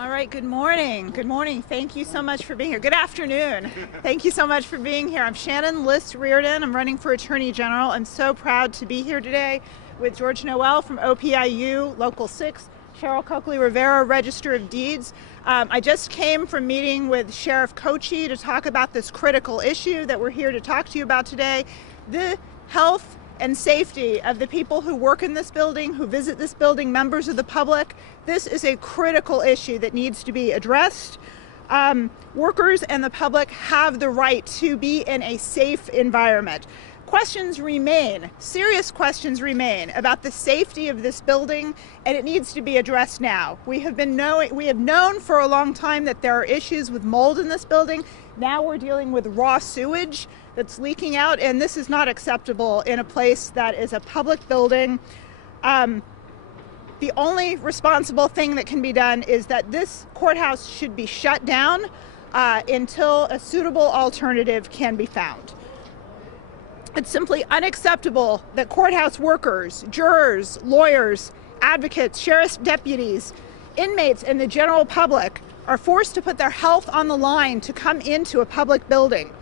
All right, good morning. Good morning. Thank you so much for being here. Good afternoon. Thank you so much for being here. I'm Shannon Liss-Riordan. I'm running for Attorney General. I'm so proud to be here today with George Noel from OPIU, Local 6, Cheryl Coakley-Rivera, Register of Deeds. I just came from meeting with Sheriff Cochee to talk about this critical issue that we're here to talk to you about today, the health and safety of the people who work in this building, who visit this building, members of the public. This is a critical issue that needs to be addressed. Workers and the public have the right to be in a safe environment. Questions remain, serious questions remain about the safety of this building, and it needs to be addressed now. We have known for a long time that there are issues with mold in this building. Now we're dealing with raw sewage that's leaking out, and this is not acceptable in a place that is a public building. The only responsible thing that can be done is that this courthouse should be shut down until a suitable alternative can be found. It's simply unacceptable that courthouse workers, jurors, lawyers, advocates, sheriff's deputies, inmates, and the general public are forced to put their health on the line to come into a public building.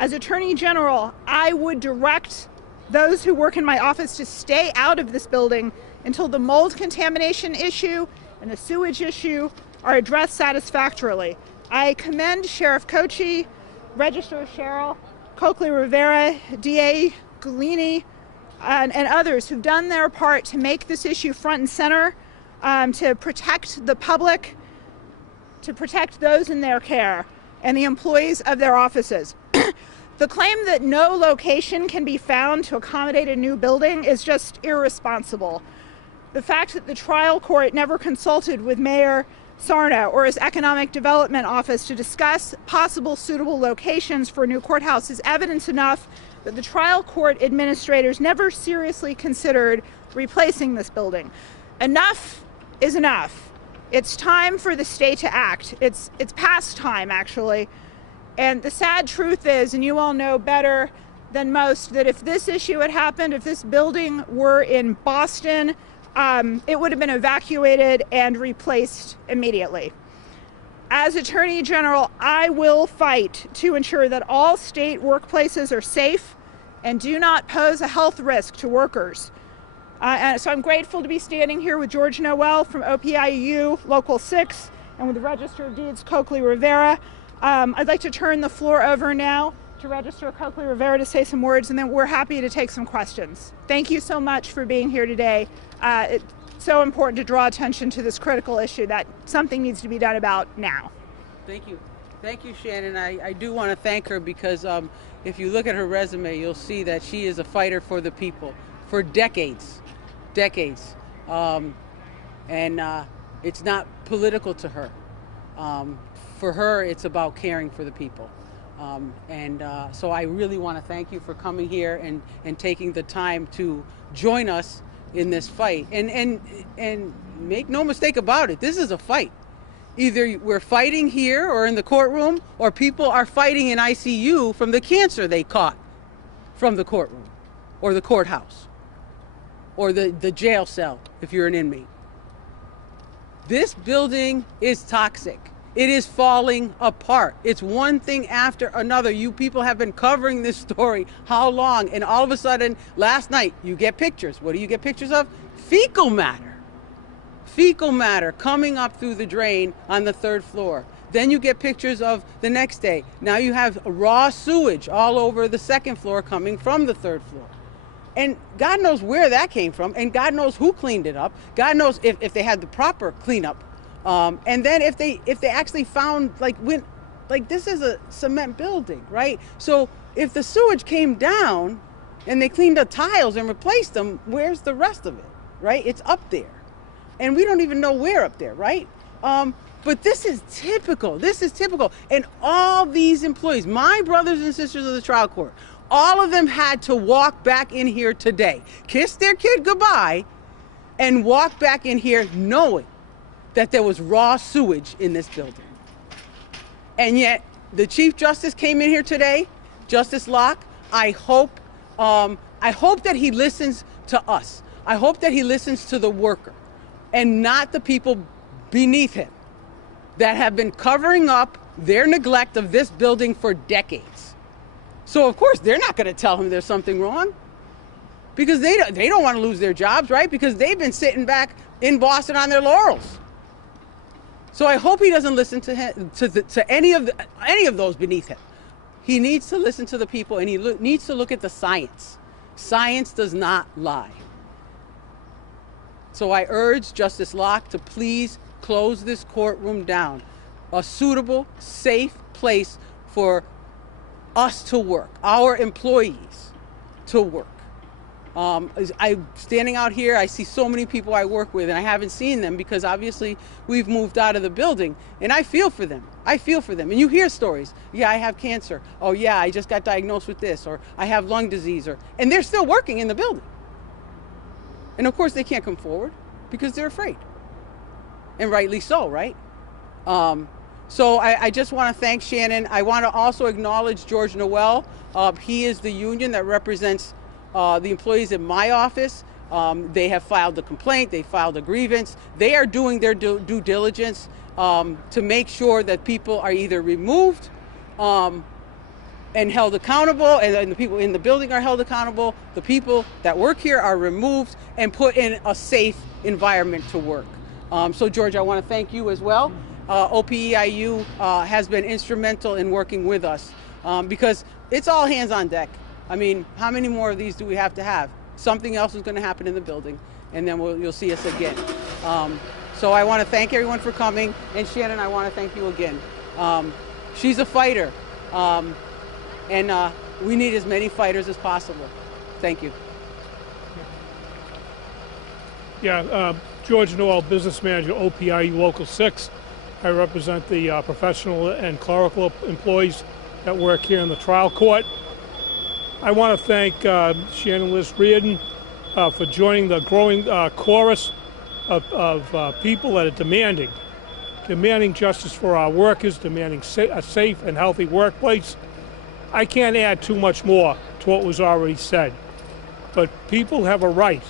As Attorney General, I would direct those who work in my office to stay out of this building until the mold contamination issue and the sewage issue are addressed satisfactorily. I commend Sheriff Cochee, Register Cheryl, Coakley-Rivera, DA Galini, and others who've done their part to make this issue front and center, to protect the public, to protect those in their care, and the employees of their offices. The claim that no location can be found to accommodate a new building is just irresponsible. The fact that the trial court never consulted with Mayor Sarna or his Economic Development Office to discuss possible suitable locations for a new courthouse is evidence enough that the trial court administrators never seriously considered replacing this building. Enough is enough. It's time for the state to act. It's past time, actually. And the sad truth is, and you all know better than most, that if this issue had happened, if this building were in Boston, it would have been evacuated and replaced immediately. As Attorney General, I will fight to ensure that all state workplaces are safe and do not pose a health risk to workers. And so I'm grateful to be standing here with George Noel from OPIU Local 6 and with the Register of Deeds Coakley-Rivera. I'd like to turn the floor over now to Register Coakley-Rivera to say some words, and then we're happy to take some questions. Thank you so much for being here today. It's so important to draw attention to this critical issue that something needs to be done about now. Thank you. Thank you, Shannon. I do want to thank her because if you look at her resume, you'll see that she is a fighter for the people for decades. And it's not political to her. For her, it's about caring for the people. So I really want to thank you for coming here and taking the time to join us in this fight. And make no mistake about it, this is a fight. Either we're fighting here or in the courtroom, or people are fighting in ICU from the cancer they caught from the courtroom, or the courthouse, or the jail cell if you're an inmate. This building is toxic. It is falling apart. It's one thing after another. You people have been covering this story how long? And all of a sudden, last night, you get pictures. What do you get pictures of? Fecal matter. Fecal matter coming up through the drain on the 3rd floor. Then you get pictures of the next day. Now you have raw sewage all over the 2nd floor coming from the 3rd floor. And God knows where that came from, and God knows who cleaned it up. God knows if they had the proper cleanup. And then if they actually found, this is a cement building, right? So if the sewage came down and they cleaned the tiles and replaced them, where's the rest of it, right? It's up there. And we don't even know where up there, right? But this is typical. This is typical. And all these employees, my brothers and sisters of the trial court, all of them had to walk back in here today, kiss their kid goodbye, and walk back in here knowing that there was raw sewage in this building. And yet the Chief Justice came in here today, Justice Locke. I hope that he listens to us. I hope that he listens to the worker and not the people beneath him. that have been covering up their neglect of this building for decades. So of course they're not going to tell him there's something wrong, because they don't want to lose their jobs, right? Because they've been sitting back in Boston on their laurels. So I hope he doesn't listen to him, to any of those beneath him. He needs to listen to the people, and he needs to look at the science. Science does not lie. So I urge Justice Locke to please close this courtroom down. A suitable, safe place for us to work, our employees to work. I'm standing out here, I see so many people I work with, and I haven't seen them because obviously we've moved out of the building, and I feel for them. I feel for them. And you hear stories. Yeah, I have cancer. Oh yeah, I just got diagnosed with this, or I have lung disease, and they're still working in the building. And of course they can't come forward because they're afraid. And rightly so, right? So I just want to thank Shannon. I want to also acknowledge George Noel. He is the union that represents the employees in my office. They have filed a complaint, they filed a grievance. They are doing their due diligence to make sure that people are either removed and held accountable, and the people in the building are held accountable. The people that work here are removed and put in a safe environment to work. So George, I want to thank you as well. OPEIU has been instrumental in working with us because it's all hands on deck. I mean, how many more of these do we have to have? Something else is going to happen in the building, and then you'll see us again. So I want to thank everyone for coming, and Shannon, I want to thank you again. She's a fighter, and we need as many fighters as possible. Thank you. Yeah, George Noel, Business Manager, OPIU Local 6. I represent the professional and clerical employees that work here in the trial court. I want to thank Shannon Liss-Riordan for joining the growing chorus of people that are demanding justice for our workers, demanding a safe and healthy workplace. I can't add too much more to what was already said, but people have a right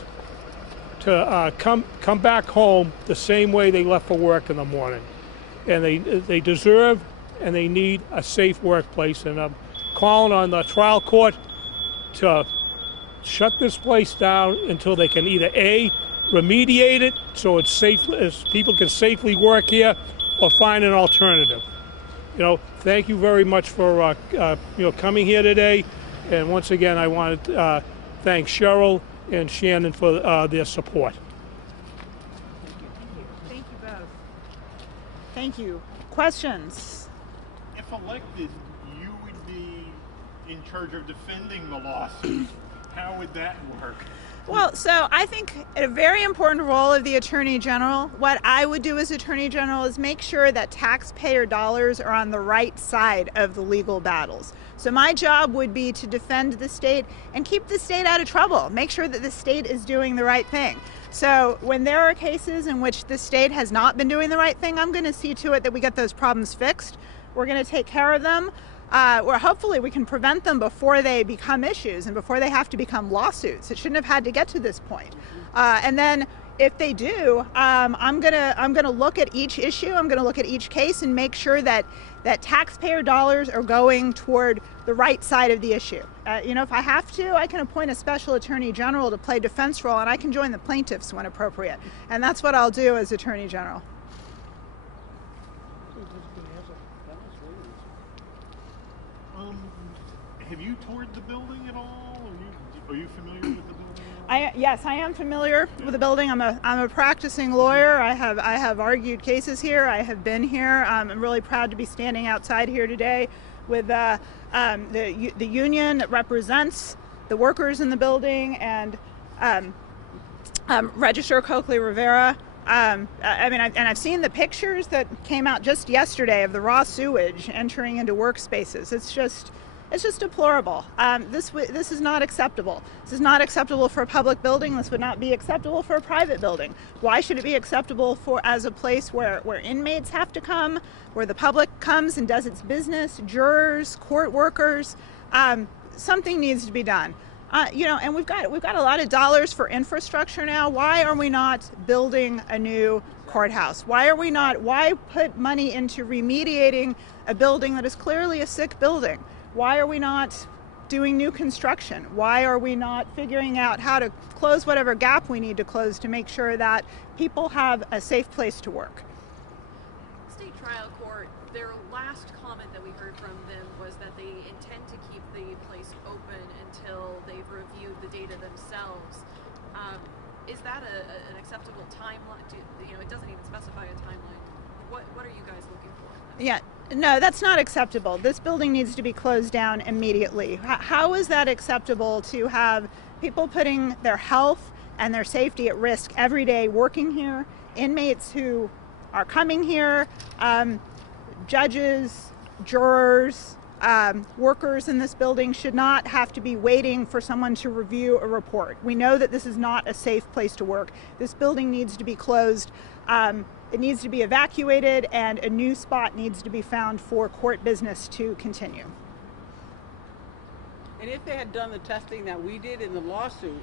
to come back home the same way they left for work in the morning, and they deserve and they need a safe workplace. And I'm calling on the trial court to shut this place down until they can either A, remediate it so it's safe, as people can safely work here, or find an alternative. Thank you very much for coming here today, and once again I want to thank Cheryl and Shannon for their support. Thank you both. Thank you. Questions? If elected, you would be in charge of defending the lawsuit. How would that work? Well, so I think a very important role of the Attorney General, what I would do as Attorney General is make sure that taxpayer dollars are on the right side of the legal battles. So my job would be to defend the state and keep the state out of trouble, make sure that the state is doing the right thing. So when there are cases in which the state has not been doing the right thing, I'm going to see to it that we get those problems fixed. We're going to take care of them. Or hopefully we can prevent them before they become issues and before they have to become lawsuits. It shouldn't have had to get to this point. And then if they do, I'm gonna look at each issue. I'm gonna look at each case and make sure that taxpayer dollars are going toward the right side of the issue. If I have to, I can appoint a special attorney general to play defense role, and I can join the plaintiffs when appropriate. And that's what I'll do as attorney general. Have you toured the building at all? Are you familiar with the building? Yes, I am familiar with the building. I'm a practicing lawyer. I have argued cases here. I have been here. I'm really proud to be standing outside here today with the union that represents the workers in the building, and Registrar Coakley-Rivera. I've seen the pictures that came out just yesterday of the raw sewage entering into workspaces. It's just deplorable. This is not acceptable. This is not acceptable for a public building. This would not be acceptable for a private building. Why should it be acceptable as a place where inmates have to come, where the public comes and does its business, jurors, court workers? Something needs to be done. And we've got a lot of dollars for infrastructure now. Why are we not building a new courthouse? Why put money into remediating a building that is clearly a sick building? Why are we not doing new construction? Why are we not figuring out how to close whatever gap we need to close to make sure that people have a safe place to work? State trial court, their last comment that we heard from them was that they intend to keep the place open until they've reviewed the data themselves. Is that an acceptable timeline? It doesn't even specify a timeline. What are you guys looking for? Yeah, no, that's not acceptable. This building needs to be closed down immediately. How is that acceptable to have people putting their health and their safety at risk every day working here, inmates who are coming here, judges, jurors, workers in this building should not have to be waiting for someone to review a report. We know that this is not a safe place to work. This building needs to be closed. It needs to be evacuated, and a new spot needs to be found for court business to continue. And if they had done the testing that we did in the lawsuit,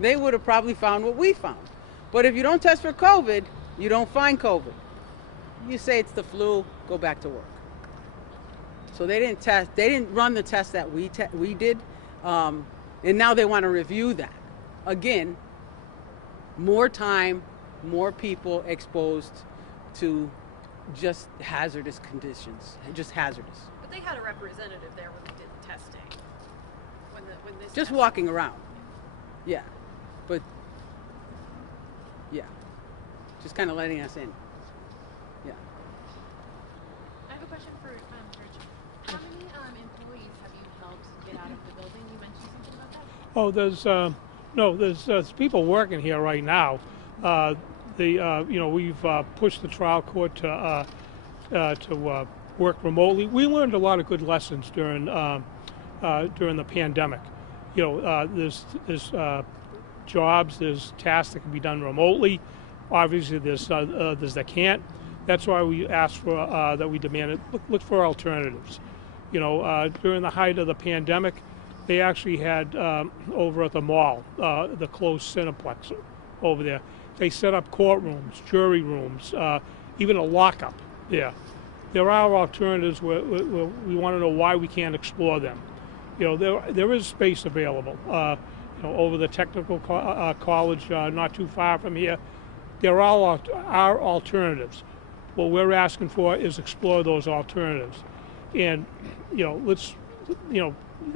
they would have probably found what we found. But if you don't test for COVID, you don't find COVID. You say it's the flu, go back to work. So they didn't test, they didn't run the test that we did, and now they want to review that. Again, more time, more people exposed to just hazardous conditions, just hazardous. But they had a representative there when they did the testing. When this Just testing. walking around, yeah, but yeah, just kind of letting us in, yeah. I have a question for Rich. How many employees have you helped get out of the building? You mentioned something about that? Oh, there's people working here right now. We've pushed the trial court to work remotely. We learned a lot of good lessons during the pandemic. There's jobs, there's tasks that can be done remotely. Obviously, there's that can't. That's why we asked for that we demanded look for alternatives. During the height of the pandemic, they actually had over at the mall, the closed Cineplex over there. They set up courtrooms, jury rooms, even a lockup there. There are alternatives where we want to know why we can't explore them. There is space available. Over the technical college, not too far from here, there are alternatives. What we're asking for is explore those alternatives. And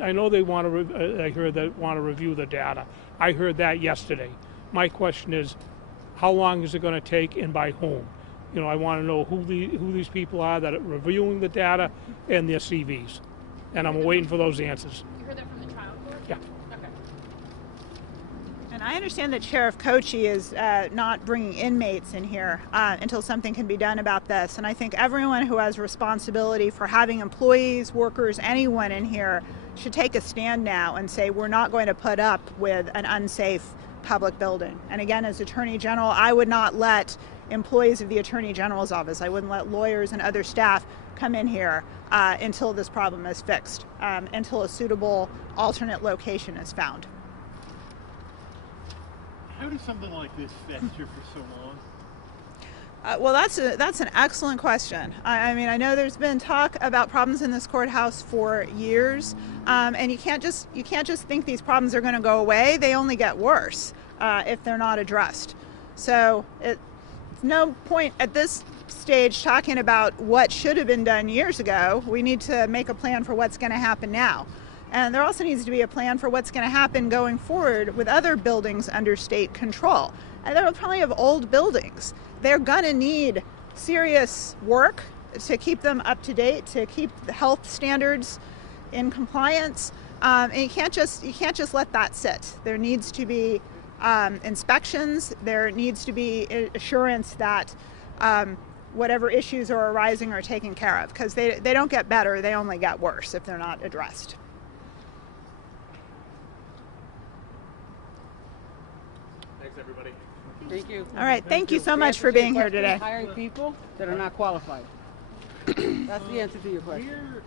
I know they want to. I heard they want to review the data. I heard that yesterday. My question is, how long is it going to take, and by whom? I want to know who these people are that are reviewing the data and their CVs, and I'm waiting for those answers. You heard that from the trial court? Yeah. Okay. And I understand that Sheriff Coakley is not bringing inmates in here until something can be done about this. And I think everyone who has responsibility for having employees, workers, anyone in here should take a stand now and say we're not going to put up with an unsafe public building. And again, as Attorney General, I would not let employees of the Attorney General's office, I wouldn't let lawyers and other staff come in here until this problem is fixed, until a suitable alternate location is found. How does something like this fester for so long? Well, that's an excellent question. I mean, I know there's been talk about problems in this courthouse for years, and you can't just think these problems are going to go away. They only get worse if they're not addressed. So it's no point at this stage talking about what should have been done years ago. We need to make a plan for what's going to happen now. And there also needs to be a plan for what's going to happen going forward with other buildings under state control. And there are plenty of old buildings. They're going to need serious work to keep them up to date, to keep the health standards in compliance. And you can't just let that sit. There needs to be inspections. There needs to be assurance that whatever issues are arising are taken care of, because they don't get better. They only get worse if they're not addressed. Thanks, everybody. Thank you. All right, thank you so much for being here today. Hiring people that are not qualified. That's the answer to your question.